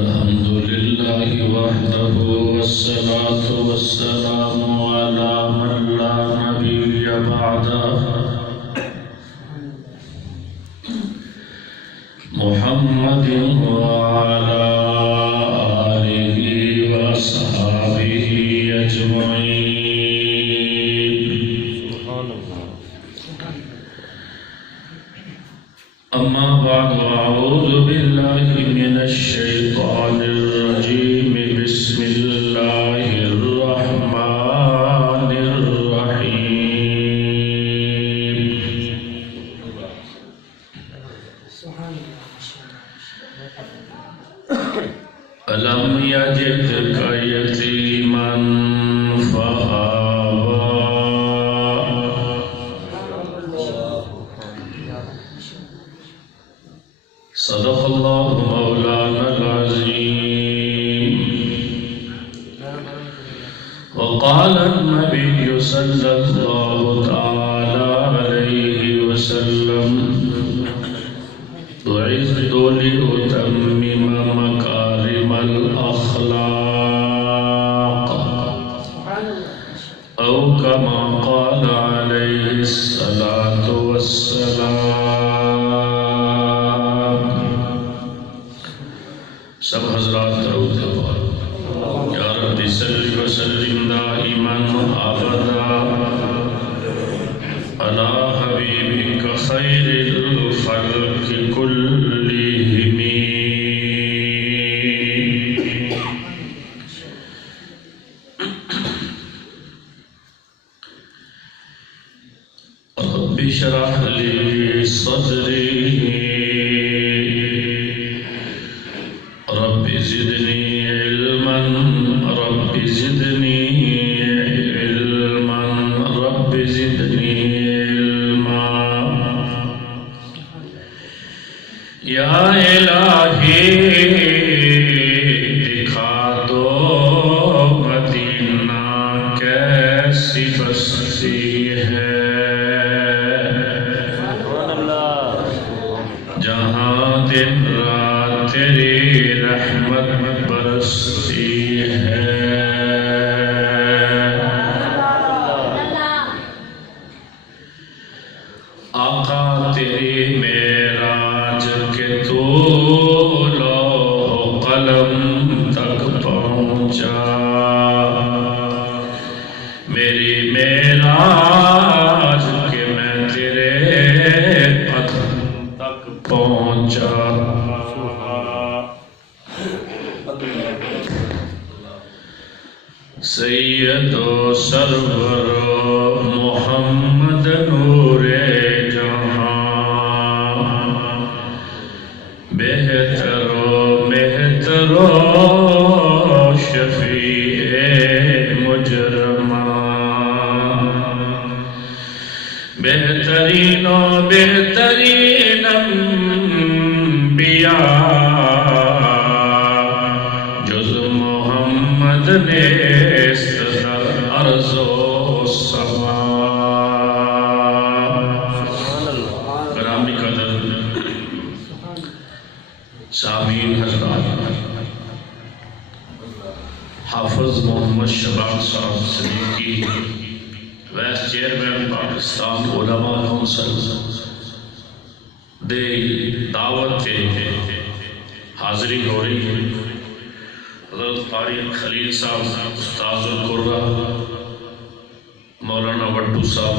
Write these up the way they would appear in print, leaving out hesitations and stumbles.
الحمد لله وحده والصلاة والسلام على من لا نبي بعده محمد وعلى آله وأصحابه أجمعين. أما بعد أعوذ بالله من الشيطان الرجيم. بسم الله الرحمن الرحيم. ألم يجدك يتيما فآوى صدق الله مولانا العظيم. وقال النبي صلى الله تعالى عليه وسلم بعثت لأتمم مكارم الأخلاق أو كما قال عليه الصلاة والسلام. سب حضرات درود پڑھو. یا رب صلی وسلم دائما ابدا على حبيبك خير الخلق كلهم. رب اشرح لي صدري رب زدني علما رب زدني علما رب زدني علما. یا الہی دکھا دو مدینہ کیسی بستی ہے جہاں دن رات تیری رحمت برستی ہے. آقا تیری معراج کے طول و قلم تک پہنچا. میری معراج کے میں تیرے قدم تک پہنچا. سید و سرور محمد نور جہاں بہتر و مہتر و شفیع مجرمان. بہترین و بہترین انبیاء جز محمد نے عرض و سماء. گرامی قدر سامعین حضرات، حافظ محمد شباب صاحب صدیقی وائس چیئرمین پاکستان علماء کونسل دے دعوت کے حاضری ہو رہی ہے. حضرت قاری خلیل صاحب استاذ القرہ مولانا وٹو صاحب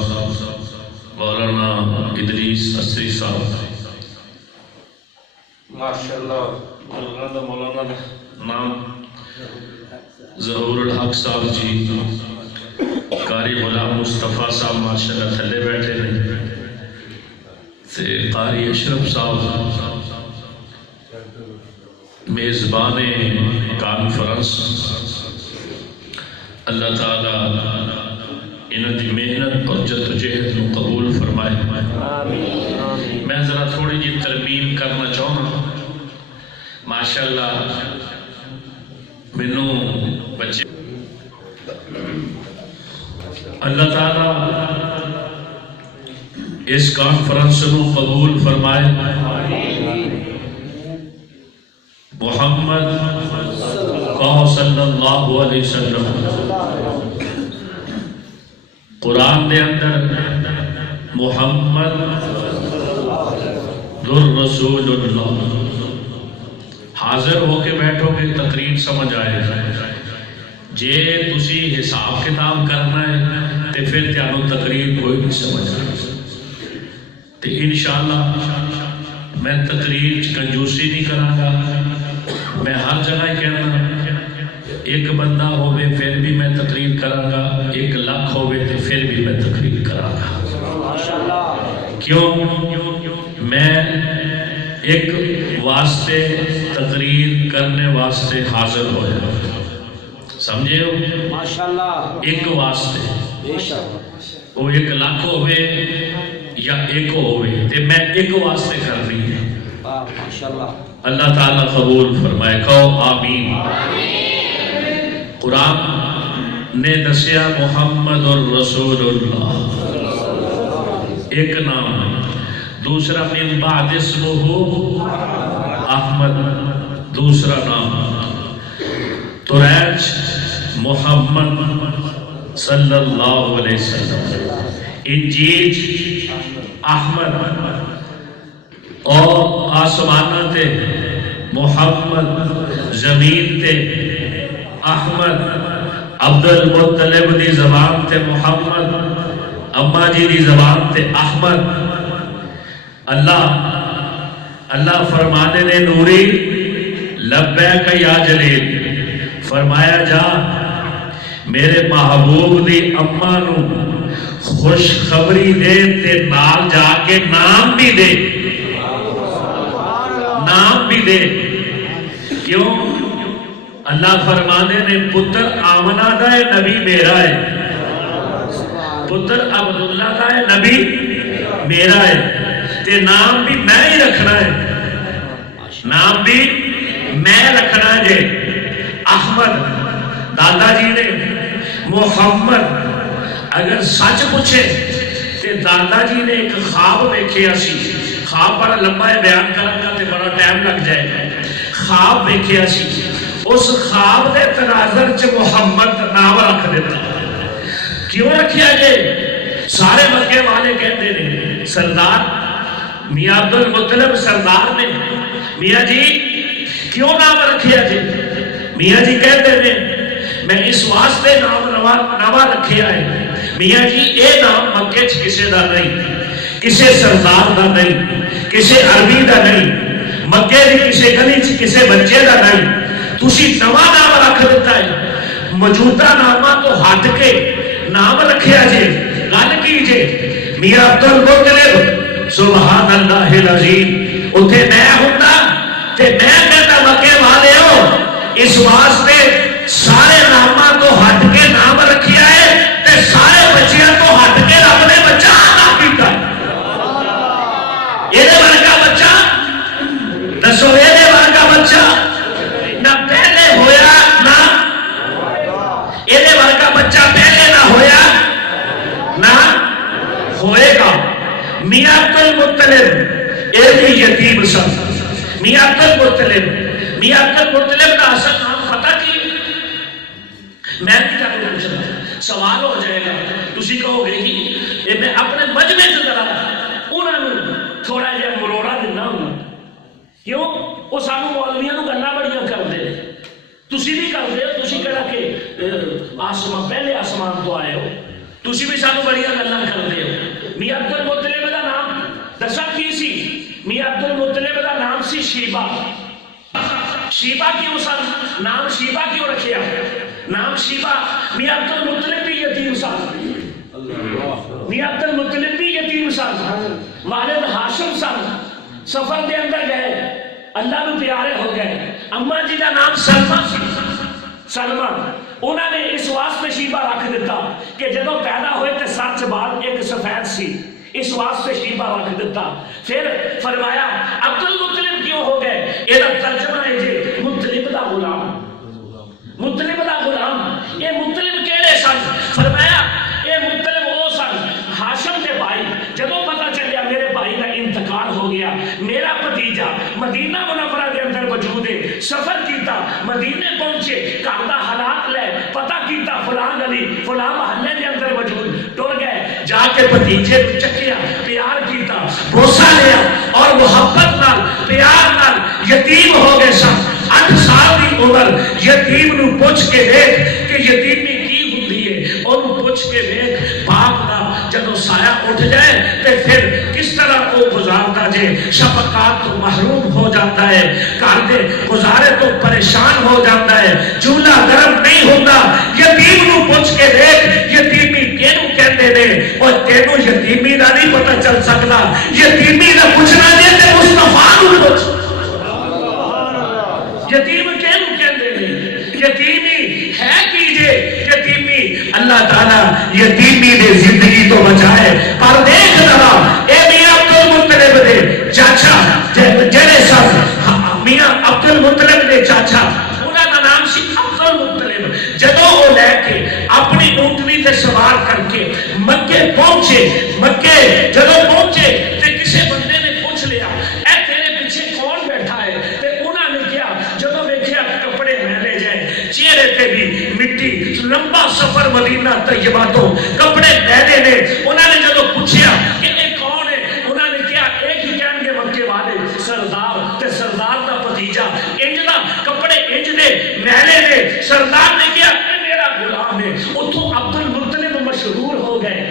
مولانا ادریس اسری صاحب ماشاءاللہ مولانا نام ظہور الحق صاحب جی قاری غلام مصطفیٰ صاحب ماشاءاللہ تھلے بیٹھے ہیں تے قاری اشرف صاحب میزبان کانفرنس. اللہ تعالیٰ انہوں کی محنت اور جدوجہد کو قبول فرمائے. میں ذرا تھوڑی جی ترمیم کرنا چاہوں. ماشاءاللہ منوں بچے اللہ تعالیٰ اس کانفرنس کو قبول فرمائے. محمد مصطفیٰ صلی اللہ علیہ وسلم قرآن دے اندر محمد الرسول اللہ حاضر ہو کے بیٹھو گے تقریر سمجھ آئے گا جے تسی حساب کتاب کرنا ہے تے پھر تیانو تقریر کوئی نہیں سمجھ آئے تے انشاءاللہ میں تقریر کنجوسی نہیں کروں گا میں ہر جگہ ہی کہنا ایک بندہ ہوئے پھر بھی میں تقریر کروں گا 1 لاکھ ہوئے تے پھر بھی میں تقریر کروں گا کیوں میں ایک واسطے تقریر کرنے واسطے حاضر ہویا سمجھے ہو ماشاءاللہ ایک واسطے وہ 1 لاکھ ہوئے یا 1 ہوئے تے میں ایک واسطے کر رہی ہے اللہ تعالیٰ قبول فرمائے کہو آمین قرآن نے دسیا محمد الرسول اللہ ایک نام دوسرا من بعد اسمہ احمد دوسرا نام تریج محمد صلی اللہ علیہ وسلم انجیل احمد اور آسمانہ تے محمد زمین تے احمد عبد المطلب دی زبان تے محمد اما جی دی زبان تے احمد اللہ فرمانے نے نوری لبیک یا جلیل فرمایا جا میرے محبوب دی اما نو خوشخبری دے تے نال جا کے نام بھی دے کیوں اللہ فرمانے نے پتر آمنہ دا ہے نبی میرا ہے پتر عبداللہ دا ہے نبی میرا ہے تے نام بھی میں ہی رکھنا ہے نام بھی میں رکھنا ہے احمد دادا جی نے محمد اگر سچ پوچھے تے دادا جی نے ایک خواب دیکھیا سی خواب بڑا لمبا ہے بیان کرنے کا تے بڑا ٹائم لگ جائے گا خواب دیکھیا سی اس خواب دے تناظر چ محمد نام رکھ دیتا کیوں رکھیا جے سارے مکے والے کہتے ہیں سردار میاں عبد المطلب سردار نے میاں جی کیوں نام رکھیا جے میاں جی کہتے ہیں میں اس واسطے نام نوا رکھیا ہے میاں جی اے نام مکے چ کسے دا نہیں کسے سردار دا نہیں کسے عربی دا نہیں مکے دی کسے گلی چ کسے بچے دا نہیں تسی نوا نام رکھ دیتا ہے موجودہ نامہ تو ہٹ کے نام رکھیا جے گل کیجے میاں عبد المطلب سبحان اللہ العظیم اتھے میں ہوتا تے میں کہتا مکے والے ہو اس واسطے سارے نامہ تو ہٹ کے نام رکھیا ہے تے سارے بچیاں تو ہٹ کے رب نے بچہ آتا پیتا یہ دے ورگا بچہ دسو یہ دے ورگا بچہ نہ پہلے ہویا نہ یہ دے ورگا بچہ پہلے نہ ہویا نہ ہوئے گا میاں عبد المطلب ایک یتیم سن میاں عبد المطلب کا اصل نام پتہ کی میں بھی کہا پوچھنا سوال ہو جائے گا تسی کہو گے کہ میں اپنے مجمع سے ذرا انہوں نے تھوڑا جہا مروڑا دینا ہوں کیوں وہ سانو مولویاں نو گلاں بڑیاں کر دے تسی بھی کر دے تسی کہڑا کہ آسمان پہلے آسمان تو آئے ہو تسی بھی سانو بڑیاں گلاں کر دے ہو میاں عبد المطلب دا نام دسا کی سی میاں عبد المطلب دا نام سی شیبہ شیبہ کیوں سن نام شیبہ کیوں رکھیا نام شیبہ میاں عبد المطلب بھی یتیم سن میاں عبد المطلب بھی یتیم سن والد ہاشم سن سفر دے اندر گئے اللہ میں پیارے ہو گئے اماں جی کا نام سلمہ انہوں نے اس واسطے شیبہ رکھ دیتا کہ جدو پیدا ہوئے تے سر چ بال ایک سفید سی اس واسطے شیبہ رکھ دیتا پھر فرمایا عبد المطلب کیوں ہو گئے یہ ترجمہ ہے جی مطلب دا غلام مطلب دا غلام یہ مطلب کیڑے سن فرمایا یہ مطلب وہ سن ہاشم دے بھائی جدو پتہ چلیا میرے بھائی کا انتقال ہو گیا میرا بھتیجا مدینہ مدینہ منورہ دے اندر موجود ہے سفر کیتا مدینے پہنچے گھر دا حالات لے پتہ کیتا فلاں گلی فلاں محلے دے اندر موجود ٹر گئے جا کے بھتیجے نوں چکیا پیار کیتا بوسہ لیا اور محبت نال پیار نال یتیم ہو گئے سن 8 سال دی عمر یتیم نوں پوچھ کے دیکھ کہ یتیمی کی ہوندی ہے اونوں پوچھ کے دیکھ باپ دا جدوں سایہ اٹھ جائے تے پھر کس طرح وہ گزارتا جے شفقات تو محروم ہو جاتا ہے گھر دے گزارے تو پریشان ہو جاتا ہے چولہا گرم نہیں ہوتا یتیم نوں پوچھ کے دیکھ یتیمی کینوں کہندے نے اور تینوں یتیمی دا نہیں پتہ چل سکدا یتیمی دا پوچھنا جے تے مصطفیٰ نوں پوچھ یتیم کینوں کہندے نے یتیمی ہے کیجئے یتیمی اللہ تعالی یتیمی دے زندگی تو بچائے پر دیکھ ذرا اے میاں عبد المطلب دے چاچا جڑے سن میاں عبد المطلب دے چاچا انہاں دا نام سی عبد المطلب جدوں وہ لے کے اپنی اونٹنی تے سوار کر کے مکے پہنچے مکے جدوں پہنچے تے کسے بندے نے پوچھ لیا اے تیرے پیچھے کون بیٹھا ہے تے انہاں نے کیا جدوں ویکھیا کپڑے میلے جائے چہرے تے بھی مٹی لمبا سفر مدینہ طیبہ تو کپڑے میلے نے انہاں نے جدوں پوچھیا کہ اے کون ہے انہاں نے کیا ایک ہی کہن گے مکے والے سردار تے سردار دا بھتیجا انج دا کپڑے انج دے میلے نے سردار نے کیا اے میرا غلام ہے اتھوں عبد المطلب مشہور ہو گئے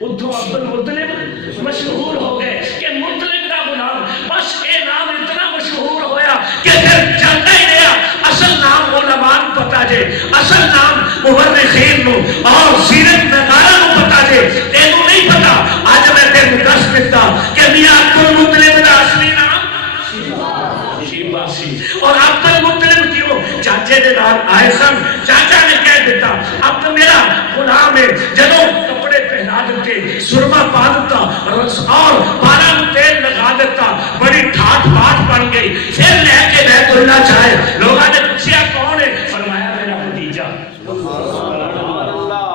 اتھوں عبد المطلب مشہور ہو گئے کہ مطلب دا غلام بس اے نام اتنا مشہور ہویا کہ پھر جانتا ہی گیا اصل نام علماء پتا جے اصل نام مورخین نو اور سیرت نگاراں نو پتا جے تینوں نہیں پتا اج میں تینوں دس دیتا کہ میاں عبد المطلب دا اصلی نام شیبہ سی اور عبد المطلب کیوں چاچے دے نال آئے سن چاچا نے کہہ دیتا اب تو میرا غلام ہے جدوں کپڑے پہنا دیتے سرما پا دیتا اور پارا نو تیل لگا دیتا بڑی ٹھاٹ باٹ بن گئی پھر لے کے بیت اللہ چاہے لوگاں نے پوچھا کون ہے فرمایا میرا بھتیجا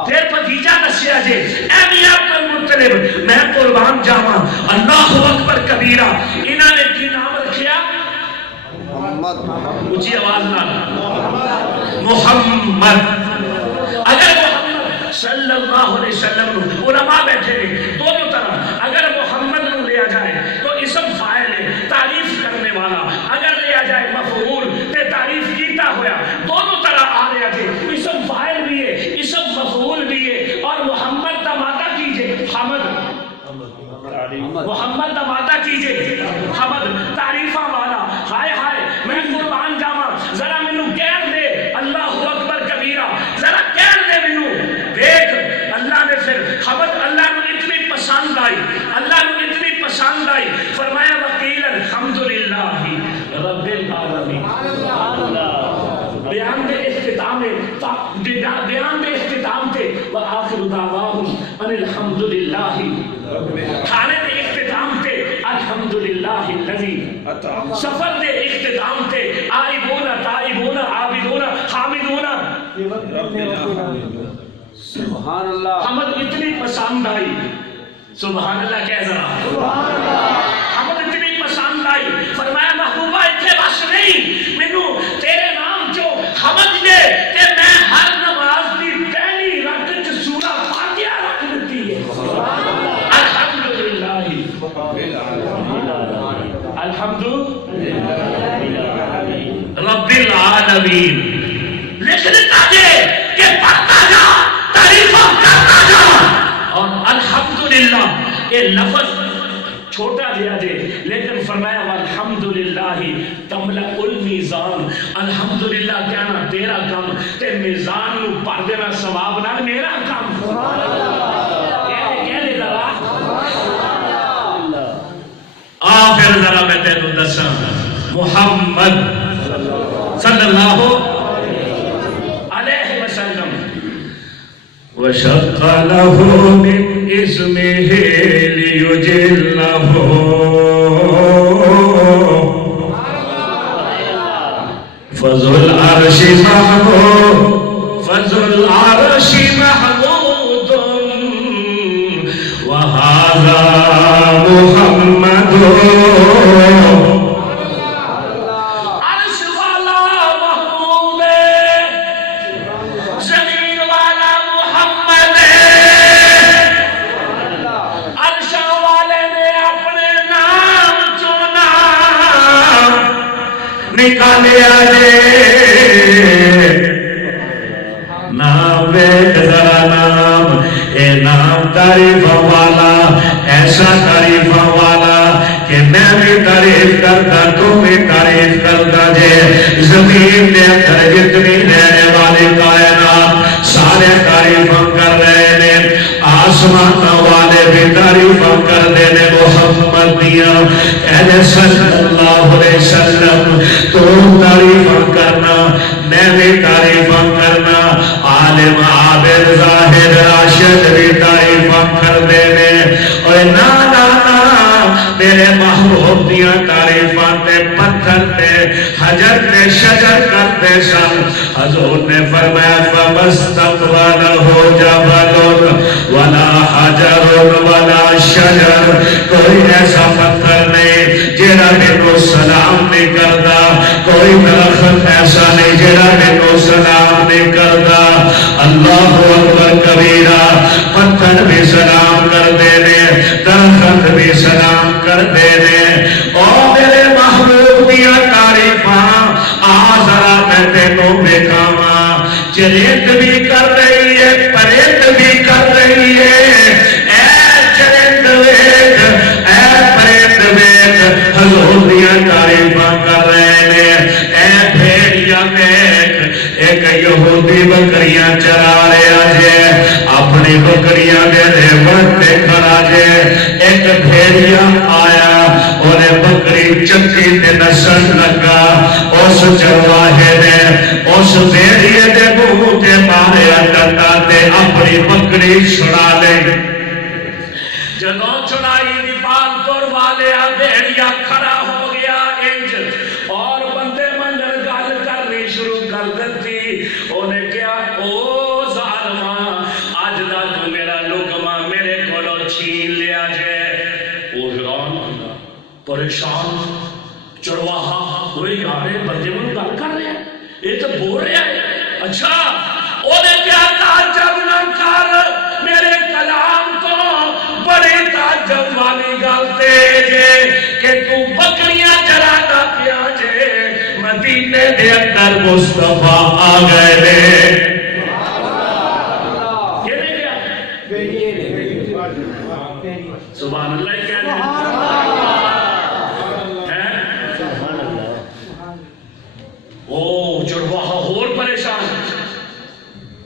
پھر بھتیجا دسیا جے اے میاں عبد المطلب میں قربان جاواں اللہ اکبر کبیرہ انہاں نے کی نام رکھیا محمد اونچی آواز نال محمد اگر محمد صلی اللہ علیہ وسلم علماء بیٹھے ہیں دونوں طرح اگر محمد نو لیا جائے تو اسم فاعل ہے تعریف کرنے والا اگر لیا جائے مفعول تے تعریف کیتا ہویا دونوں طرح آ رہا جے اسم فاعل بھی ہے اسم مفعول بھی ہے اور محمد دا مادہ کیجئے حمد محمد دا مادہ کیجئے حمد تعریفہ والا ہائے ہائے میں قربان جاواں ذرا مینوں کہہ دے اللہ اکبر کبیرہ ذرا کہہ دے مینوں دیکھ اللہ نے پھر حمد اللہ نے اتنی پسند آئی اللہ نے اتنی پسند آئی فرمایا وکیل الحمدللہ رب العالمین بیان دے اختتام تے وآخر دعواہم ان الحمدللہ کھانے دے اختتام تے الحمدللہ الذی سفر دے اختتام تے آئبون تائبون عابدون حامدون سبحان اللہ حمد اتنی پسند آئی سبحان اللہ کہہ ذرا سبحان اللہ حمد اتنی پسند آئی فرمایا محبوبہ اتنے بس نہیں مینوں تیرے نام جو حمد دے کہ میں ہر نماز دی پہلی رکعت سورہ فاتحہ رکھ دیتی ہے الحمدللہ رب العالمین لکھ دیتا جے کہ پڑھتا جا تعریفہ کرتا جا اور الحمدللہ یہ لفظ چھوٹا دیا جے لیکن فرمایا والحمدللہ تملأ المیزان الحمدللہ کہنا تیرا کام تے میزان نو بھر دینا ثواب نال میرا کام کہہ دے ذرا آخر ذرا میں تینوں دساں محمد صلی اللہ علیہ وسلم وشق له من اسمه ليجله فذو العرش محمود فذو العرش محمود وهذا محمد نکالیا جے نام ویک ذرا نام اے نام تعریف والا ایسا تعریف والا کہ میں بھی تعریف کرتا تو بھی تعریف کرتا جے زمین دے اندر جتنی رہنے والے کائنات سارے تعریف کر رہے ہیں آسمان والے بھی تعریف کر دینے محمد دیا اہل صلی اللہ علیہ وسلم تو تعریف کرنا میں بھی تعریف کرنا عالم عابد زاہد راشد بھی تعریف کر دینے اور نا نا نا میرے محبوب دیا تعریفات پتھر تے حجر تے شجر کرتے سن حضور نے فرمایا فَمَسْتَقْبَلَهُ جَبَلٌ وَلَا حَجَرٌ وَلَا شَجَرٌ کوئی ایسا پتھر نہیں جیڑا میرے سلام نہیں کرتا کوئی درخت ایسا نہیں جیڑا میرے سلام نہیں کرتا اللہ اکبر کبیرہ پتھر بھی سلام کر دینے درخت بھی سلام کر دینے اور میرے محبوب دیا تعریفاں ذرا میں تینوں بکھاواں چریت بھی کر رہی ہے پریت بھی کر رہی ہے اے چریت ویک اے پریت ویک حضور دیا تعریفاں کر رہے ہیں اے بھیڑیا ویک ایک یہودی بکریاں چرا رہا جے اپنی بکریاں دے ورتے کھڑا جے ایک بھیڑیا آیا انہیں بکری چکی تے نسل لگا اس چرواہے نے اس بھیڑیے دے منہ تے مارے ڈنڈا تے اپنی بکری چھڑا لے جدوں چھڑائی دی پال پر والے بھیڑیا کھڑا ہو گیا انج اور بندے منڈر گل کرنی شروع کر دیتی انہیں کیا او ظالما اج دا تو میرا لقمہ میرے کولوں چھین لیا جے او حیران پریشان چرواہا ہوئے یارے بندے من گل کر رہے ہیں یہ تو بول رہے ہیں اچھا انہیں کیا تعجب نہ کر میرے کلام کو بڑی تعجب والی گل تیج کہ تو بکریاں چرانا پیا جے مدینے دے اندر مصطفیٰ آ گئے دے یہ نہیں کیا سبحان اللہ کہہ رہے او چرواہا اور پریشان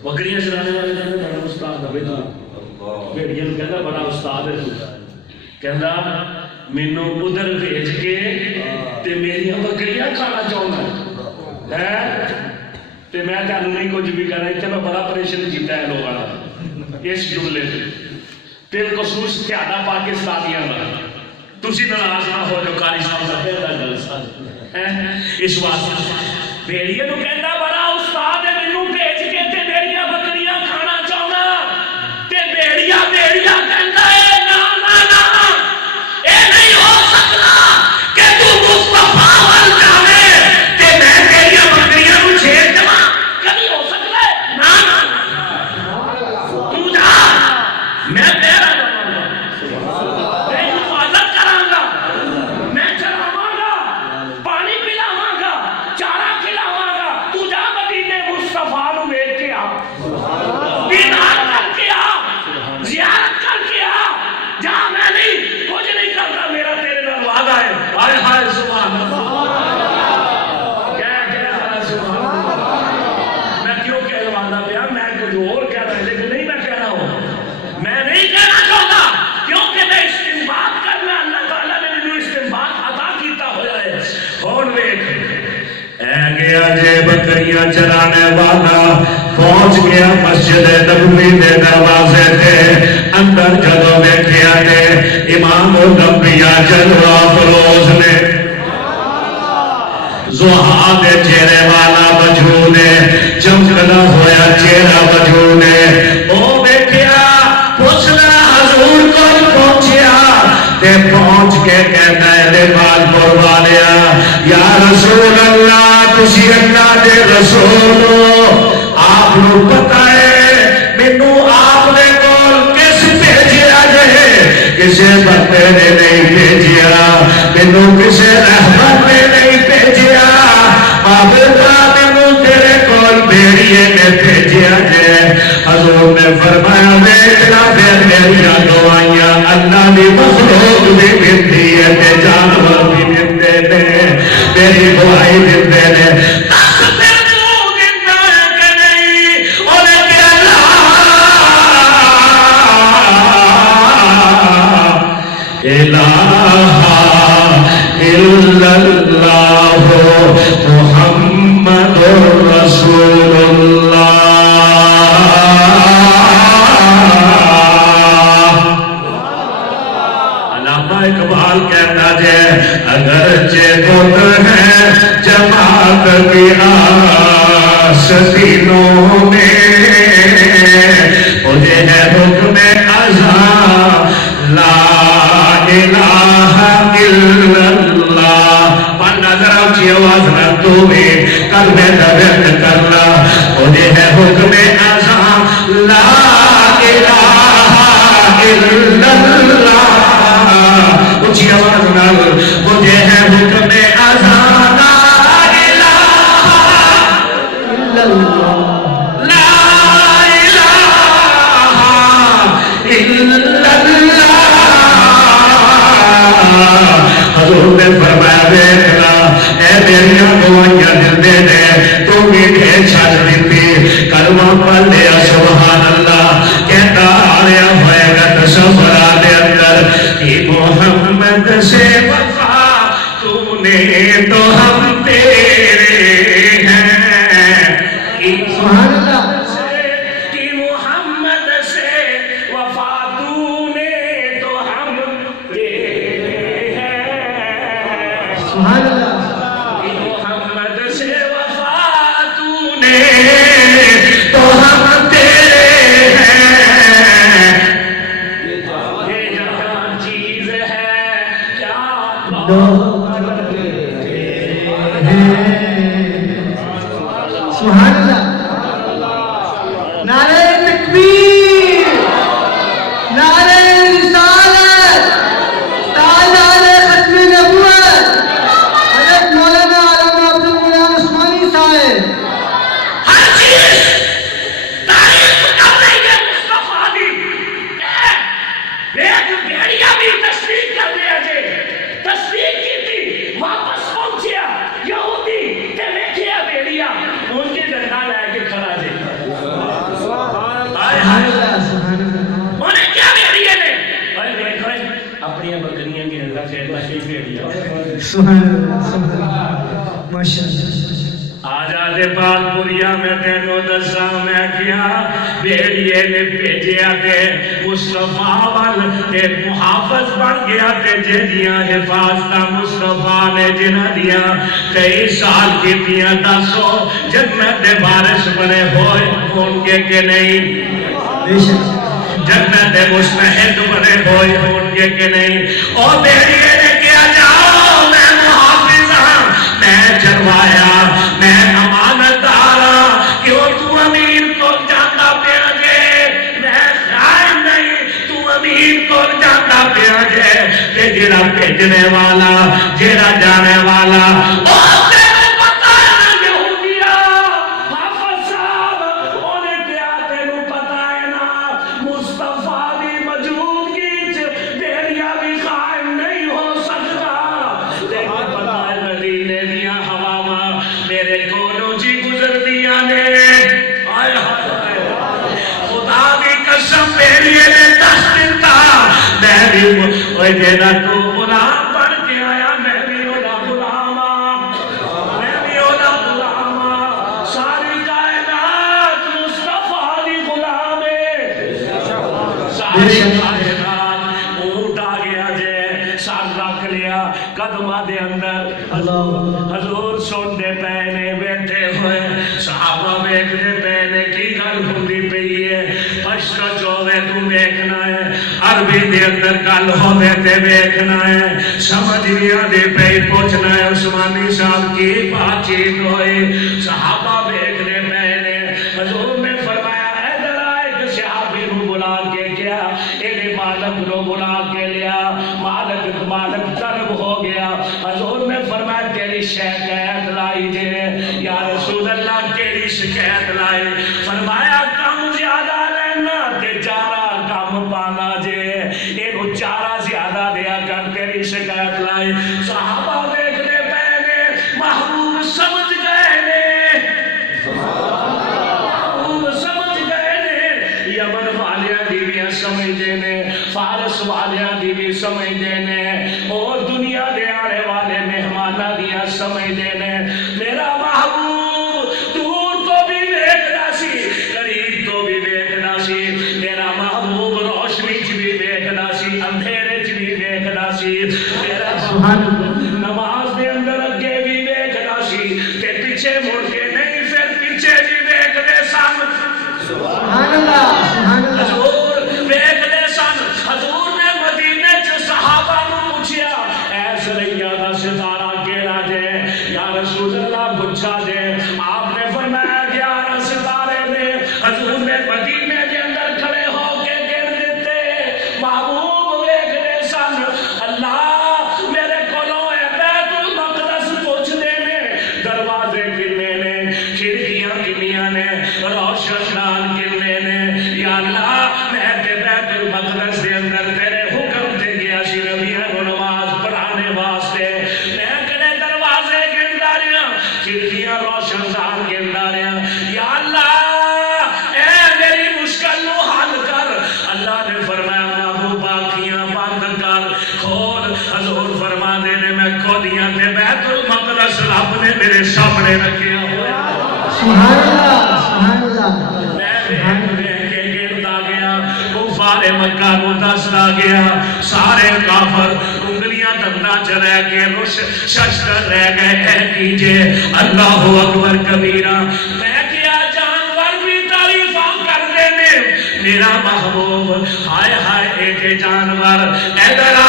بکریاں چرانے والے کہنے بڑا استاد ہے بیٹا بیٹیاں کہنا بڑا استاد ہے کہنا مینوں ادھر بھیج کے تے میری بکریاں کھانا چاہنا ہے تے میں تانوں نہیں کچھ بھی کرنا تے میں بڑا پریشان کیتا ہے لوگاں اس جملے تے بالخصوص تہاڈا پاکستانیاں دا تسی ناراض نہ ہو جو قاری صاحب دا پہلا جلسہ اس واسطے بھیڑیے نو کہندا بڑا استاد ہے مینوں بھیج کے تے میریاں بکریاں کھانا چاہنا تے بھیڑیا کہندا ہے نا نا نا اے نہیں ہو سکتا کہ تو مصطفیٰ ول جاوے تے میں تیریاں بکریاں نو چھیڑ دواں کبھی ہو سکتا ہے نا نا تو جا میں تیرا بکریاں چرانے والا پہنچ گیا مسجد نبوی دے دروازے تے اندر جدوں ویکھیا تے امام الانبیاء جلوہ افروز نے زحا دے چہرے والا وجود چمکدا ہویا چہرہ وجود او ویکھیا پوچھنا حضور کول پہنچیا تے پہنچ کے کہنا ہے لبال پور والیا یا رسول اللہ تسی اللہ دے رسول آپ نو پتہ ہے مینوں آپ نے کول کس بھیجیا جے کسے بندے نے نہیں بھیجیا مینوں کسے رحمت نے نہیں بھیجیا تیری دعائی دیتے نے پھر تو دیتا ہے کہ نہیں انہیں کہ اللہ الہ الا اللہ محمد رسول اللہ. علامہ اقبال کہتا ہے اگرچہ بت ہے جماعت کی آستینوں میں مجھے ہے حکم اذان لا الہ الا اللہ. پڑھنا ذرا اونچی آواز نہ تو بھی قلبِ درد کرنا. مجھے ہے حکم اذان لا الہ الا اللہ. اونچی آواز نہ مجھے ہے حکم اذان لا الہ الا اللہ. لا الہ الا اللہ. حضور نے فرمایا دیکھنا اے میریاں دعائیاں دلدے نے تو میٹھے چھڑ دیتی کلمہ پڑھ لیا سبحان اللہ کہتا آیا ہوئے گا تصور آنے اندر کہ محمد سے وفا تو نے تو ہم تیرے ہیں. سبحان اللہ. کہ محمد سے وفا تو نے تو ہم تیرے ہیں. سبحان اللہ. محمد سے وفا تو نے تو ہم تیرے ہیں. یہ جہاں چیز ہے کیا سبحان اللہ. نعرہ تکبیر، نعرہ رسالت، تاجدار ختم نبوت حضرت مولانا علامہ عبد المنعم عثمانی صاحب. ہر چیز تعریف کر رہی ہے مصطفیٰ دی. ایک بھیڑیا بھی تصدیق کر دیا جے تصدیق کی تھی واپس پہنچیا یہودی تے ویکھیا بھیڑیا ان کے ڈنڈا لے کے کھڑا جے. سبحان اللہ. سبحان اللہ. انہیں کیا بھیڑیے نے دیکھو اپنی بکریاں کی اللہ پھیر لگی بھیڑیا. سبحان اللہ. سبحان اللہ. ماشاء اللہ. آزاد پاک پوریا میں تینوں دسا میں کیا بیڑیے نے بھیجیا تے مصطفیٰ وال تے محافظ بن گیا تے جہدیاں حفاظتہ مصطفیٰ نے جنہ دیا کئی سال کی دیا دسو جنت دے بارش بنے ہوئے ان کے نہیں بے شک. جنت دے مستحق بنے ہوئے ان کے نہیں. اور بیڑیے نے کیا جاؤ میں محافظ ہاں میں چروایا میں امانت دارا کیوں تو امیر کو جاتا پیا جے میں خائن نہیں تو امیر کو جاتا پیا جے کہ جیڑا بھیجنے والا جیڑا جانے والا جینا تو غلام بن کے آیا میں بھی اولا غلام میں بھی اولا غلام. ساری کائنات مصطفیٰ دی غلام ہے. ساری کائنات اونٹ آ گیا جے سر رکھ لیا قدمہ دے اندر حضور سن دے پہنے بیٹھے ہوئے صحابہ بیٹھے پہنے کی گل ہوندی پئی ہے پشتہ چوے تو دیکھنا ہے عربی دے اندر کل ہونے تے بیکھنا ہے سمجھ لیا دے پہ پوچھنا ہے عثمانی صاحب کی بات چیت ہوئے صحابہ بیکھنے پہنے حضور نے فرمایا اے ذرا ایک صحابی کو بلا کے کیا ایک مالک کو بلا کے لیا مالک طلب ہو گیا. حضور نے فرمایا تیری شکایت لائی جے یا رسول اللہ تیری شکایت لائی. فرمایا کم زیادہ لینا تے چارہ کم پانا جے اینو چارہ زیادہ دیا کر تیری شکایت لائی. صحابہ دیکھنے پہنے پوچھنے نے میرا محبوب دور تو بھی ویکھدا سی قریب تو بھی ویکھدا سی میرا محبوب روشنی چ بھی ویکھدا سی اندھیرے چ بھی ویکھدا سی میرا محبوب نماز دے اندر اگے بھی ویکھدا سی تے پیچھے مڑ کے نہیں پھر پیچھے بھی ویکھدے سن سبحان اللہ سبحان اللہ حضور ویکھدے سن حضور نے مدینے چ صحابہ نو پوچھیا اے سریا دا ستارہ کیڑا جے یا رسول اللہ پوچھا جے آپ نے فرمایا 11 ستارے نے حضور نے مدینے کے اندر کھڑے ہو کے گن دیتے محبوب ویکھدے سن اللہ میرے کولوں اے بیت المقدس پوچھدے نے دروازے کنے نے کھڑکیاں کنیاں نے روشندان کنے نے یا اللہ میں تے بیت المقدس دے اندر تیرے حکم تے گیا سی نبیاں نو نماز پڑھانے واسطے میں کنے دروازے گندا رہیا کھڑکیاں روشندان گندا رہیا یا اللہ اے میری مشکل نو حل کر اللہ نے فرمایا محبوب آنکھیاں بند کر کھول حضور فرما دے نے میں کھولیاں تے بیت المقدس رب نے میرے سامنے رکھیا ہوا سبحان اللہ سبحان اللہ کفار مکہ کو دستا گیا سارے کافر انگلیاں دنداں چ رہ کے رش ششتر رہ گئے اے کیجے اللہ اکبر کبیرہ میں کیا جانور بھی تعریفاں کر دے نے میرا محبوب ہائے ہائے ایک جانور ادھر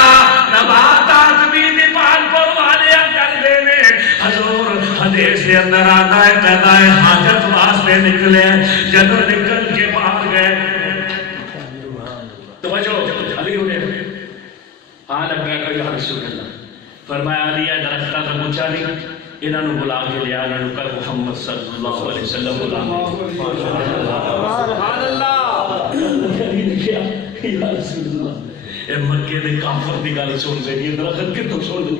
نباتات بھی دیپال پر والیا کر دے نے حضور حدیث کے اندر آتا ہے پیدا ہے حاجت واسطے نکلے جدو نکل کے باہر گئے توجہ علی ہونے آن اپنے کا یا رسول اللہ فرمایا علی ہے درختہ تو پوچھا نہیں انہوں نے بلا کے لیا انہوں نے کہا محمد صلی اللہ علیہ وسلم بلا سبحان اللہ علی نے کیا یا رسول اللہ اے مکے دے کافر دی گل سن سے یہ درخت کتوں سن دی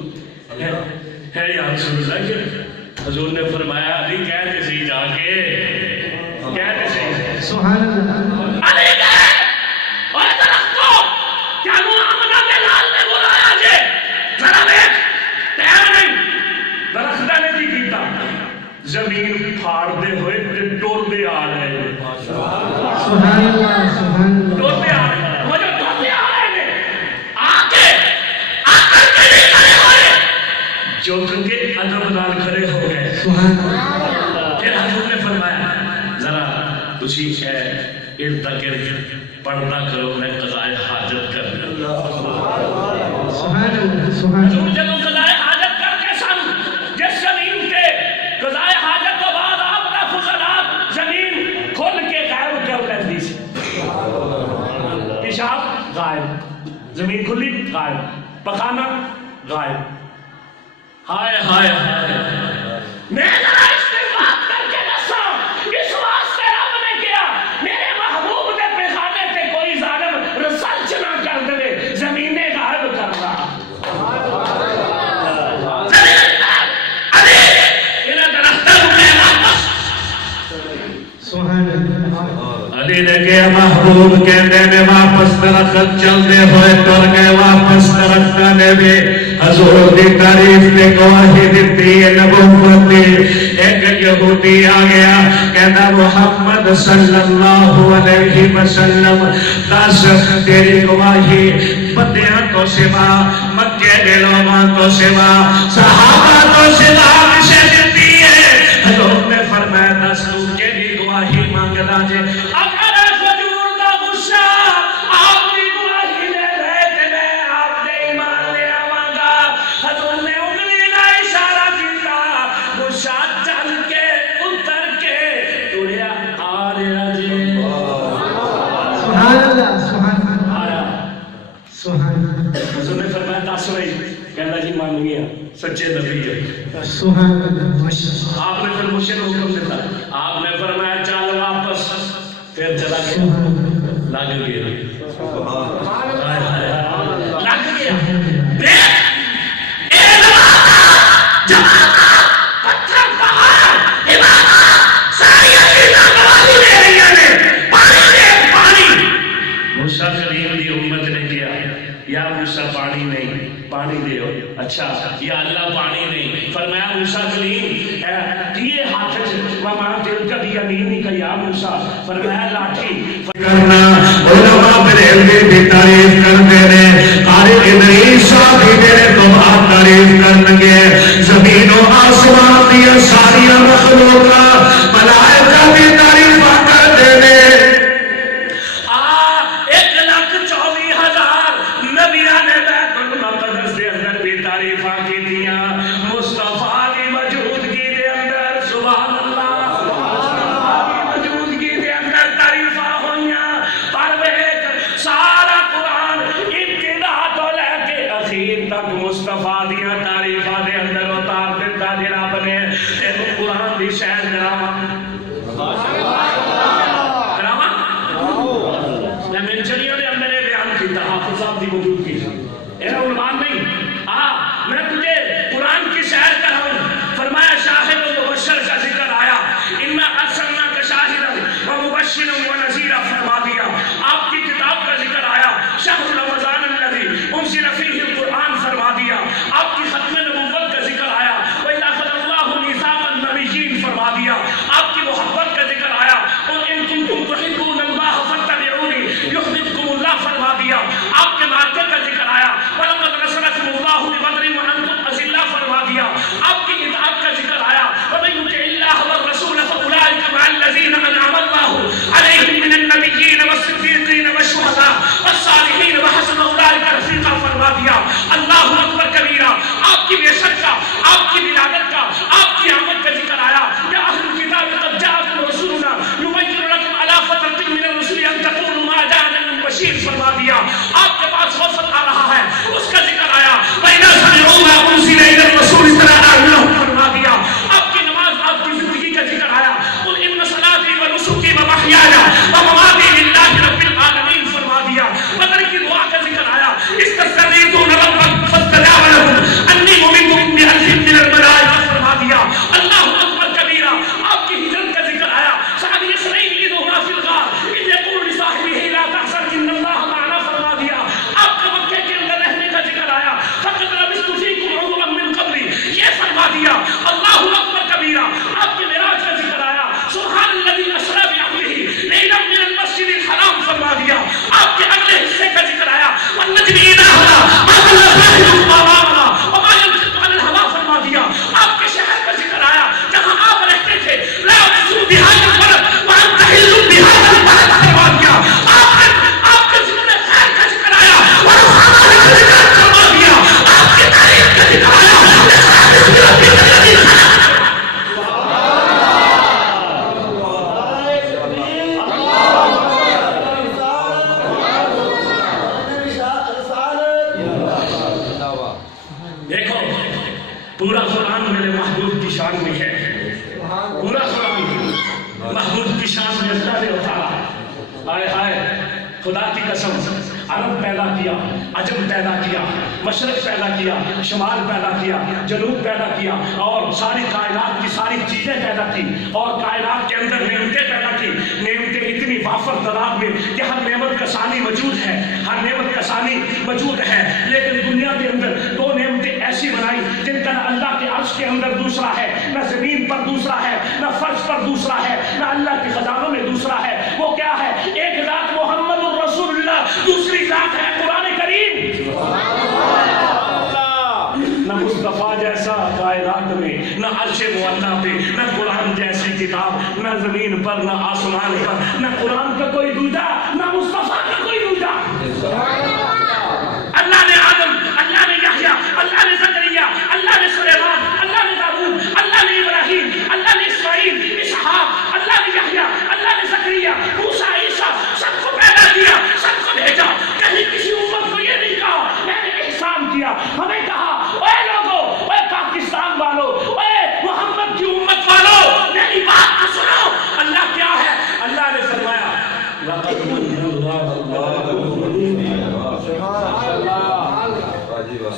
ہے یا رسول اللہ کہ حضور نے فرمایا علی کہتے سی جا کے کہتے سی سبحان اللہ علی کہتے اور درختوں کیا معاملہ بلال نے بلایا جے ذرا دیکھ تیار نہیں درختہ نے جی کیتا زمین پھاڑ دے ہوئے ٹور دے آ رہے سبحان اللہ سبحان اللہ ٹور دے آ رہے وہ جو ٹور دے آ رہے ہیں آ کر کے نہیں کھڑے ہوئے جو کہ ادب نال کھڑے ہو گئے سبحان اللہ پھر حضور نے فرمایا ذرا تسی ہے ارد گرد پردہ کرو میں قضائے حاجت کر لوں سبحان اللہ سبحان حضور اللہ جب قضائے حاجت کر کے سن جس زمین کے قضائے حاجت کے بعد آپ کا فضلات زمین کھول کے غائب کر لیتی سی پیشاب غائب زمین کھلی غائب پخانا غائب ہائے ہائے میں ذرا استغفار کر کے دسا اس واسطے رب نے کیا میرے محبوب دے پیخانے تے کوئی ظالم رسلچ نہ کر دے زمینے غائب کر رہا سبحان اللہ علی نے کہا محبوب کہتے نے واپس درخت چلتے ہوئے ٹر گئے واپس درخت نے بھی حضور دی تعریف نے گواہی دیتی ہے نبوت دی ایک یہودی آ گیا کہتا محمد صلی اللہ علیہ وسلم دس تیری گواہی بندیاں تو سوا مکے کے لوگوں تو سوا صحابہ تو سوا مشے دیتی ہے حضور نے فرمایا دس تو کیڑی گواہی مانگدا جے اگر حضور دا غصہ آپ دی گواہی لے لے تے میں آپ دے ایمان لے آواں گا حضور نے انگلی نال اشارہ کیتا غصہ چل کے اتر کے ٹریا آ رہا جی سبحان اللہ سبحان اللہ آیا سبحان اللہ حضور نے فرمایا دس وہی کہنا جی مان گیا سچے نبی ہے سبحان اللہ ماشاءاللہ آپ نے پھر مجھے حکم دیتا آپ نے فرمایا چل واپس پھر چلا گیا لگ گیا لگ گیا پتھر پہاڑ ساری گواہی دے رہی نے پانی موسیٰ کلیم دی امت نے کیا یا موسیٰ پانی نہیں پانی دیو اچھا یا اللہ پانی نہیں فرمایا موسیٰ کلیم زمین دیے ہاتھ وما تلک بیمینک یا موسیٰ فرمایا لاٹھی کرنا علماء پھر علم بھی تعریف کر دینے قاری ادریس صاحب بھی میرے تو آپ تعریف کرنگے زمین و آسمان دیا ساری مخلوقہ ملائکہ بھی تعریف کر دینے 1,24,000 نبیان بیت المقدس دے اندر بھی تعریفاں کی دیا مصطفیٰ کی موجودگی دے اندر سبحان اللہ مصطفیٰ کی موجودگی دے اندر تعریفاں ہوئیاں پر ایک سارا قرآن ابتدا تو لے کے اخیر تک مصطفیٰ دیا تعریفاں دے اندر اتار دیتا جرا بنے تیرے قرآن دی شہر کراما میں منچریوں نے اندر بیان کی حافظ صاحب دی موجود کی اے عنوان نہیں میں تجھے قرآن کی سیر کراؤں فرمایا شاہد و مبشر کا ذکر آیا انا ارسلناک شاہدا و مبشرا و نذیرا فرما دیا آپ کی کتاب کا ذکر آیا شہر رمضان الذی انزل فیہ القرآن فرما دیا آپ کی ختم نبوت کا ذکر آیا وَإِذْ أَخَذَ اللَّهُ مِيثَاقَ النَّبِيِّينَ فرما دیا آپ کی محبت کا ذکر آیا قُلْ إِن كُنتُمْ تُحِبُّونَ اللَّهَ فَاتَّبِعُونِي يُحْبِبْكُمُ اللَّهُ فرما دیا آپ کے معرکہ کا ذکر آیا وَلَقَدْ نَصَرَكُمُ اللَّهُ بِبَدْرٍ وَأَنتُمْ أَذِلَّةٌ فرما دیا آپ کی اطاعت کا ذکر آیا وَمَن يُطِعِ اللَّهَ وَالرَّسُولَ فَأُولَٰئِكَ مَعَ الَّذِينَ أَنْعَمَ اللَّهُ عَلَيْهِم مِّنَ النَّبِيِّينَ وَالصِّدِّيقِينَ وَالشُّهَدَاءِ وَالصَّالِحِينَ وَحَسُنَ أُولَٰئِكَ رَفِيقًا فرما دیا اللہ اکبر کبیرہ آپ کی بعثت کا آپ کی ولادت کا آپ کی آمد کا ذکر آیا یا اہل الکتاب قد جاءکم رسولنا یبین لکم علی فترۃ من الرسل ان تقولوا ما جاءنا من بشیر فرما دیا آپ کے پاس وفد آ رہا ہے اس کا ذکر آیا وَإِذَا سَمِعُوا مَا أُنزِلَ إِلَى الرَّسُولِ تَرَىٰ أَعْيُنَهُمْ فرما دیا آپ کی نماز آپ کی زندگی کا ذکر آیا قُلْ إِنَّ صَلَاتِي وَنُسُكِي وَمَحْيَايَ وَمَمَاتِي لِلَّهِ رَبِّ الْعَالَمِينَ فرما دیا بدر کی دعا کا ذکر آیا استغفروا ربکم فاستجاب لكم انی ممدکم بألف من الملائکہ فرما دیا اللہ اکبر کبیرہ آپ کی ہجرت کا ذکر آیا سعد یسرین لذونا فی الغار اذ یقول لصاحبہ لا تحزن ان اللہ معنا فرما دیا آپ کا مکہ کے اندر رہنے کا ذکر آیا فقد لبثت فیکم عمرا من قبلی یہ فرما دیا اللہ اکبر کبیرہ آپ کے معراج کا ذکر آیا سبحان الذی اسری بعبدہ لیلا من المسجد الحرام فرما دیا آپ کے اگلے حصے کا ذکر آیا والنجم اذا هوى ما ضل صاحبكم وما غوى وما ينطق عن الهوى فرما دیا آپ کے شہر کا ذکر آیا جہاں آپ رہتے تھے لا اقسم بهذا البلد وانت حل بهذا البلد فرما دیا آپ کے ذکر خیر کا ذکر آیا ورحمہ کا ذکر فرما دیا آپ کے تعریف کا ذکر آیا دیکھو پورا قرآن میرے محبوب کی شان میں ہے پورا قرآن محبوب کی شان میں اللہ نے اتارا آئے آئے خدا کی قسم عرب پیدا کیا عجم پیدا کیا مشرق پیدا کیا شمال پیدا کیا جنوب پیدا کیا اور ساری کائنات کی ساری چیزیں پیدا کی اور کائنات کے اندر نعمتیں پیدا کی نعمتیں اتنی وافر تعداد میں کہ ہر نعمت کا ثانی موجود ہے ہر نعمت کا ثانی موجود ہے لیکن دنیا کے اندر دو نعمتیں ایسی بنائی جن کا نہ اللہ کے عرش کے اندر دوسرا ہے نہ زمین پر دوسرا ہے نہ فرش پر دوسرا ہے نہ اللہ کے خزانوں میں دوسرا ہے وہ کیا ہے ایک ذات محمد الرسول اللہ دوسری ذات ہے قرآن کریم نہ مصطفیٰ جیسا کائنات میں نہ عرش معلیٰ پہ نہ قرآن جیسی کتاب نہ زمین پر نہ آسمان پر نہ قرآن کا کوئی دوجا نہ مصطفیٰ کا کوئی دوجا اللہ نے آدم اللہ نے یحییٰ اللہ نے زکریا اللہ نے سلیمان اللہ نے داؤد اللہ نے ابراہیم اللہ نے اسماعیل اسحاق اللہ نے یحییٰ اللہ نے زکریا موسیٰ عیسیٰ سب کو پیدا کیا سب کو بھیجا کہیں کسی امت کو یہ نہیں کہا میں نے احسان کیا ہمیں کہا اے لوگوں اے پاکستان والوں اے محمد کی امت والوں میری بات کو سنو اللہ کیا ہے اللہ نے فرمایا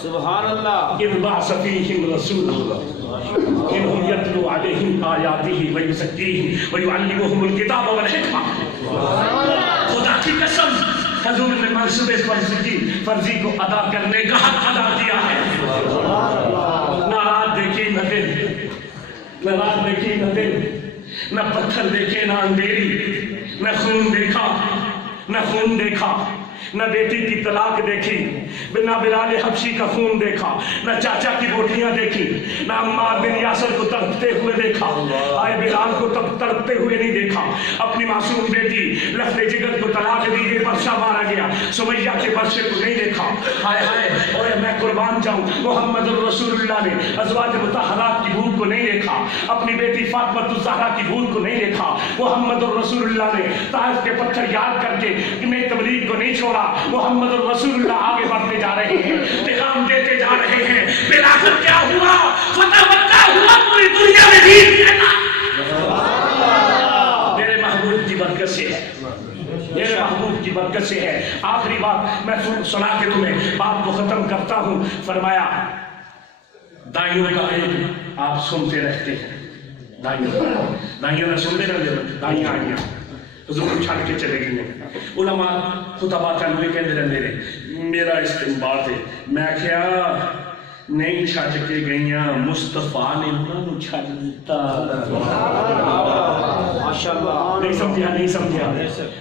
سبحان اللہ اذ بعث فیہم رسولا منہم یتلو علیہم آیاتہ ویزکیہم ویعلمہم الکتاب والحکمہ خدا کی قسم حضور نے منصب فرضی کو ادا کرنے کا حق ادا کیا ہے نہ رات دیکھی نہ دن نہ رات دیکھی نہ دن، نہ پتھر دیکھے نہ اندھیری، نہ خون دیکھا نہ خون دیکھا، نہ بیٹی کی طلاق دیکھی، نہ بلال حبشی کا خون دیکھا، نہ چاچا کی بوٹیاں دیکھی، نہ عمار بن یاسر کو تڑپتے ہوئے دیکھا، آئے بلال کو تڑپتے ہوئے نہیں دیکھا، اپنی معصوم بیٹی لخت جگر کو طلاق دیجیے پرچہ مارا گیا، سمیہ کے پرچے کو نہیں دیکھا، ہائے ہائے اور میں قربان جاؤں محمد الرسول اللہ نے ازواج مطہرات کی بھوت کو نہیں دیکھا، اپنی بیٹی فاطمہ الزہرا کی بھوت کو نہیں دیکھا، محمد الرسول اللہ نے طائف کے پتھر یاد کر کے نئی تبلیغ کو نہیں چھوڑا، محمد الرسول اللہ آگے بڑھتے جا رہے ہیں، پیغام دیتے جا رہے ہیں، بلاخر کیا ہوا؟ فتح مکہ ہوا، پوری دنیا میں دین پھیلا۔ میرے محبوب کی برکت سے ہے، میرے محبوب کی برکت سے ہے۔ آخری بات میں سنا کے تمہیں بات کو ختم کرتا ہوں۔ فرمایا دائیوں کا علم آپ سنتے رہتے ہیں، دائیوں نے سنتے رہتے ہیں، دائیاں آئیاں حضور چھڑ کے چلے گئی ہیں۔ علماء خطبہ کرنے ہوئے کہتے رہتے ہیں میرا استنباط ہے، میں کیا نہیں چھڑ کے گئیاں، مصطفیٰ نے انہوں چھڑ دیتا۔ نہیں سمجھا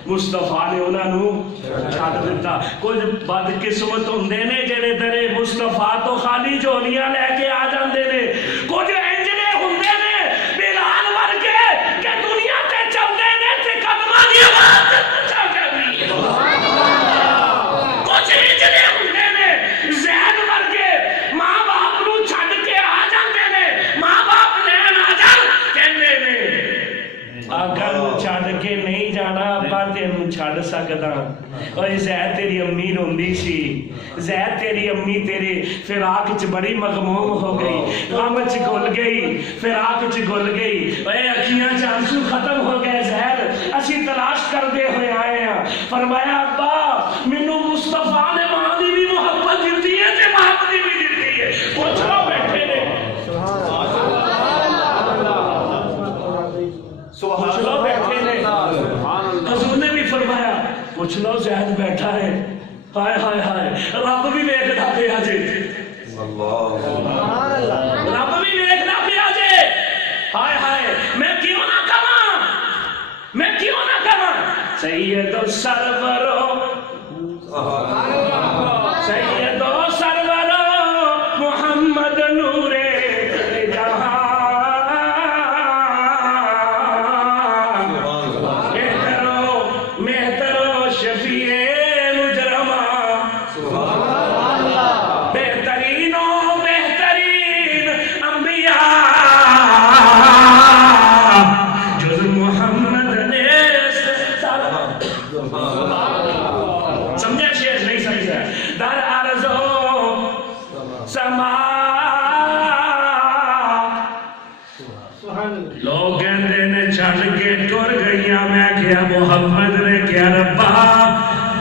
مصطفیٰ نے انہوں چھڑ دیتا۔ کچھ بدقسمت ہوندے نے جڑے تیرے مصطفیٰ تو خالی جولیاں لے کے آ جاندے نے، کچھ انجنے ہوندے نے بلال ورگے کہ دنیا تے چلدے نے تے قدماں دی آواز چل جاندی ہے، کچھ انجنے ہوندے نے زید ورگے ماں باپ نو چھڈ کے آ جاندے نے، ماں باپ لین آ جان کہندے نے اگر چھڈ کے نہیں جانا ابا تینوں چھڈ سکدا۔ اوے زید تیری امی روندی سی، زید تیری امی تیرے فراق چ بڑی مغموم ہو گئی، غم چ گل گئی، فراق چ گل گئی، اوے اکھیاں چ آنسو ختم ہو گئے زید، اسی تلاش کردے ہوئے آئے ہیں۔ فرمایا ابا مینوں مصطفیٰ نے ماں دی بھی محبت دتی ہے تے باپ دی بھی دتی ہے، پوچھ لو بیٹھے نے، پوچھ لو بیٹھے نے۔ حضور نے بھی فرمایا پوچھ لو زید بیٹھا ہے، ہائے ہائے ہائے رب بھی ویکھدا پیا جے، رب بھی ویکھدا پیا جے، ہائے ہائے میں کیوں نہ کہاں، میں کیوں نہ کہاں سید و سرورو، سید و سرورو محمد نور جہاں، مہترو شفیع مجرمہ، بہترین و بہترین انبیاء جز محمد نے سمجھا شیخ نہیں سمجھا، در عرض و سما لوگ کہندے نے چھڑ کے ٹر گئیاں، میں کیا محمد نے کیا ربا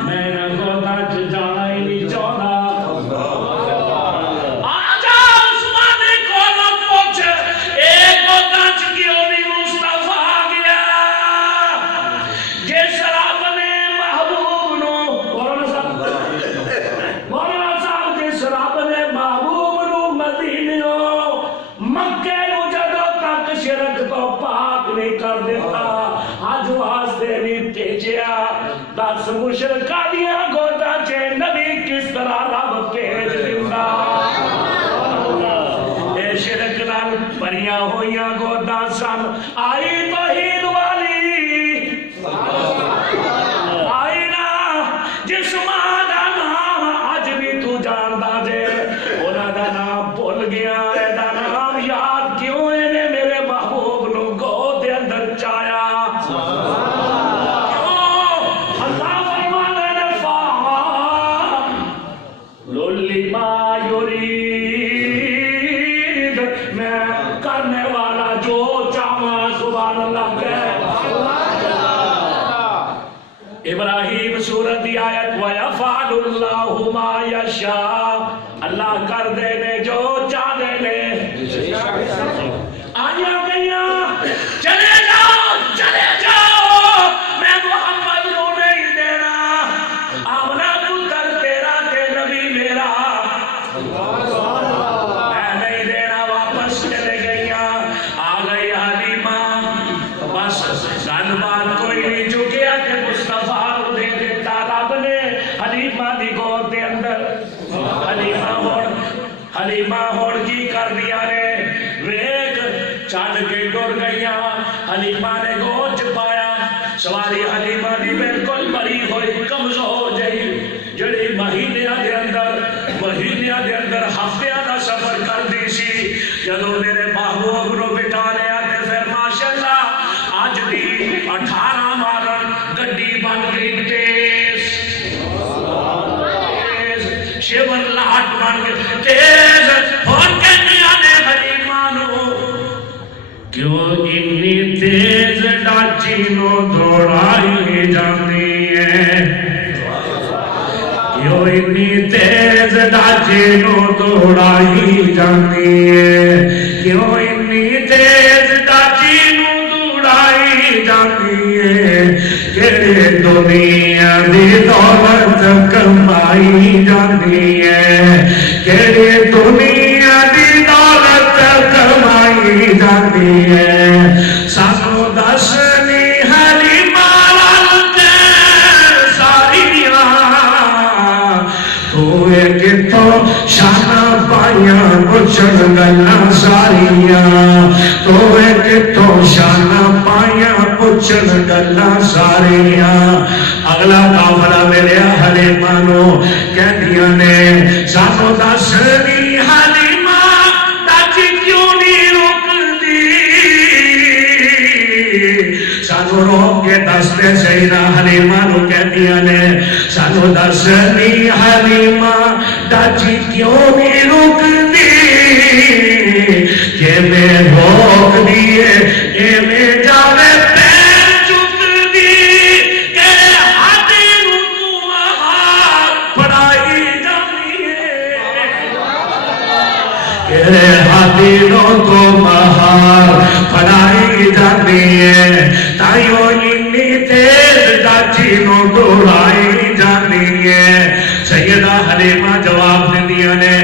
میں نہ گودا چ جانا ہی نہیں چاہتا، آجا عثمان کو نہ پوچھ ایک گودا چ کیوں نہیں مصطفیٰ آ گیا، جس رب نے محبوب نو مولانا صاحب جس رب نے محبوب نو مدینیوں مکے نو جدوں تک شرک تو پاک نہیں کر دیتا، آج واسطے نہیں بھیجیا، دس مشرکاں دیاں گوداں چ نبی کس طرح رب بھیج دیندا، اے شرک نال بھریاں ہوئیاں گوداں سن، آئی توحید والی آئی نا جس ماں دا نام اج بھی تو جاندا جے، انہاں دا نام بھول گیا، اے دا نام یاد کیوں اینے میرے محبوب نو گود دے اندر چایا، اللہ فرمانے نے لولی ما یرید، میں کرنے والا جو چاہواں سبحان اللہ کہہ۔ ابراہیم سورت دی آیت وَيَفْعَلُ اللَّهُ مَا يَشَاءُ، اللہ کر دے نے جو چاہ دے نے، آیا گیا چلے جاؤ میں محمد کو نہیں دینا، آمنہ پتر تیرا تے نبی میرا میں نہیں دینا، واپس چلے گئیاں، آ گئی کے ٹر گئی حلیمہ نے گوچ پایا سواری حلیمہ دی بالکل مری ہوئی کمزور جئی جڑی مہینیاں دے اندر ہفتیاں دا سفر کر دی سی جدوں میرے محبوب نو بٹھا لیا تے پھر ماشاءاللہ اج دی 18 مارن گڈی بن گئی تیز شیور لاٹ بن گئی تیز ہن کہندیاں نے حلیمہ نو کیوں اتنی تیز ڈاچی نو دوڑائی جاندی ہے کیوں اتنی تیز ڈاچی نو دوڑائی جاندی ہے کیوں اتنی تیز ڈاچی نو دوڑائی جاندی ہے کیڑے دنیا دی دولت کمائی جاندی ہے کیڑے دنیا دی دولت کمائی جاندی ہے سانو دسنی حلیمہ والتے ساریاں تو کتوں شان پائیاں پوچھن گلاں ساریاں تو کتوں شان پائیاں پوچھن گلاں ساریاں اگلا قافلہ میرے حلیمہ نو کہندیاں نے سانو دسنی حلیمہ ڈاچی کیوں نہیں رکدی سانو روک کے دستے سیدہ حلیمہ نو کہندیاں نے سانو دسنی حلیمہ ڈاچی کیوں نہیں رکدی کہ میں روک دیے کہ میں جاوے پیر چک دی کہ ہاتھی نو تو مہار پڑھائی جانی ہے کہ ہاتھی نو تو مہار پڑھائی جانی ہے تائیوں اتنی تیز ڈاچی نو دوڑائی جانی ہے سیدہ حلیمہ جواب دے دیا نے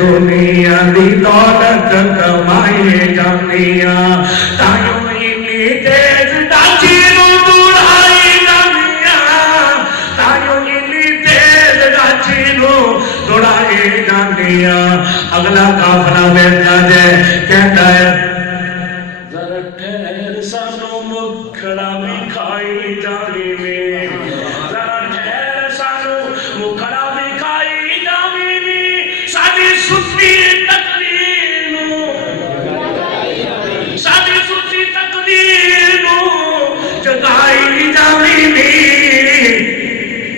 دنیا دی دولت کمائی جانیاں تائیوں اتنی تیز ڈاچی نو دوڑائی جانیاں تائیوں اتنی تیز ڈاچی نو دوڑائی جانیاں اگلا قافلہ بیٹھا جائے کہتا ہے ذرا ٹھہر سانو مکھڑا بھی کھائی جانی میں ذرا ٹھہر سانو مکھڑا بھی کھائی جانی میں ساڈی ستی تقدیر نو ساڈی ستی تقدیر نو جگائی جانی میں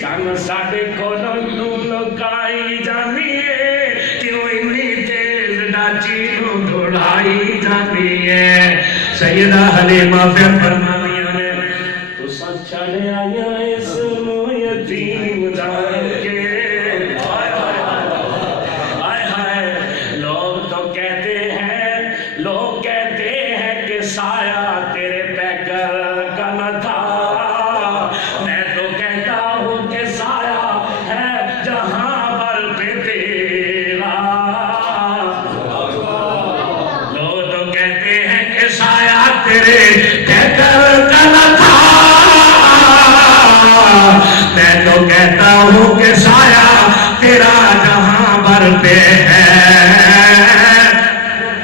چن ساڈے کولوں نو لگائی جانی ہے کیوں اتنی تیز ڈاچی نو دوڑائی جانی ہے سیدہ حلیمہ پھر فرمانیاں نے تو سچ چھڑے آیا اس نو یتیم جان کے ہائے ہائے لوگ تو کہتے ہیں کہ سایہ تیرے پیکر کا نہ تھا میں تو کہتا ہوں کہ سایہ ہے جہاں پر پہ تیرا لوگ تو کہتے ہیں کہ سایہ تیرے پیکر کا نہ تھا میں تو کہتا ہوں کہ سایہ تیرا جہاں پر پہ ہے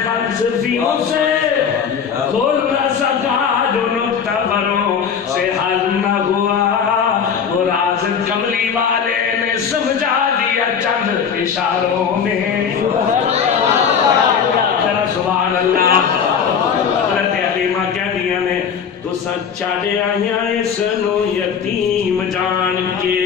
فلسفیوں سے کھول نہ سکا جو نکتہ بروں سے حل نہ ہوا وہ راز کملی والے نے سمجھا دیا چند اشاروں میں سبحان اللہ حضرت حلیمہ کہہ دیا نے تو سچا دے آیا اس نو یتیم جان کے